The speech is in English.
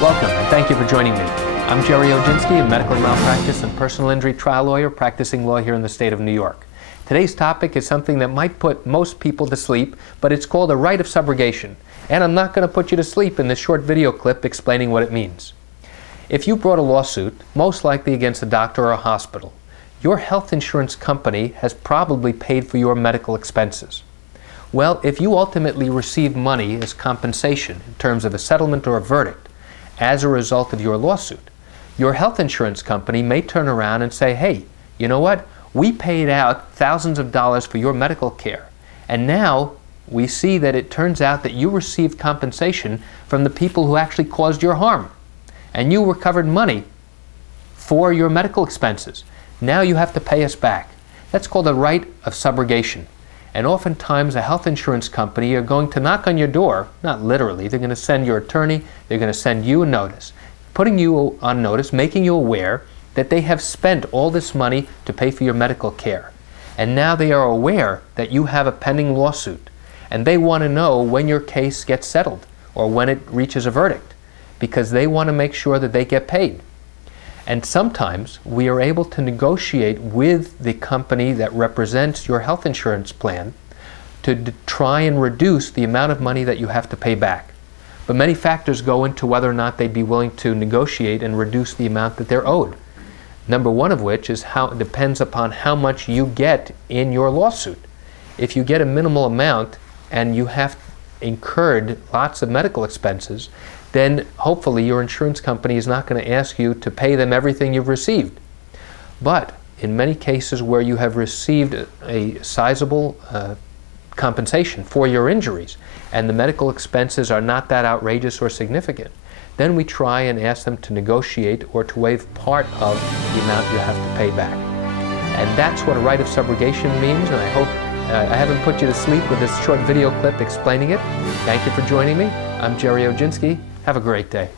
Welcome, and thank you for joining me. I'm Jerry Oginski, a medical malpractice and personal injury trial lawyer practicing law here in the state of New York. Today's topic is something that might put most people to sleep, but it's called a right of subrogation. And I'm not going to put you to sleep in this short video clip explaining what it means. If you brought a lawsuit, most likely against a doctor or a hospital, your health insurance company has probably paid for your medical expenses. Well, if you ultimately receive money as compensation in terms of a settlement or a verdict as a result of your lawsuit, your health insurance company may turn around and say, hey, you know what? We paid out thousands of dollars for your medical care, and now we see that it turns out that you received compensation from the people who actually caused your harm, and you recovered money for your medical expenses. Now you have to pay us back. That's called a right of subrogation. And oftentimes a health insurance company are going to knock on your door, not literally, they're going to send your attorney, they're going to send you a notice, putting you on notice, making you aware that they have spent all this money to pay for your medical care. And now they are aware that you have a pending lawsuit, and they want to know when your case gets settled or when it reaches a verdict, because they want to make sure that they get paid. And sometimes we are able to negotiate with the company that represents your health insurance plan to try and reduce the amount of money that you have to pay back. But many factors go into whether or not they'd be willing to negotiate and reduce the amount that they're owed. Number one of which is how it depends upon how much you get in your lawsuit. If you get a minimal amount and you have incurred lots of medical expenses, then hopefully your insurance company is not going to ask you to pay them everything you've received. But in many cases where you have received a sizable compensation for your injuries and the medical expenses are not that outrageous or significant, then we try and ask them to negotiate or to waive part of the amount you have to pay back. And that's what a right of subrogation means, and I hope I haven't put you to sleep with this short video clip explaining it. Thank you for joining me. I'm Jerry Oginski. Have a great day.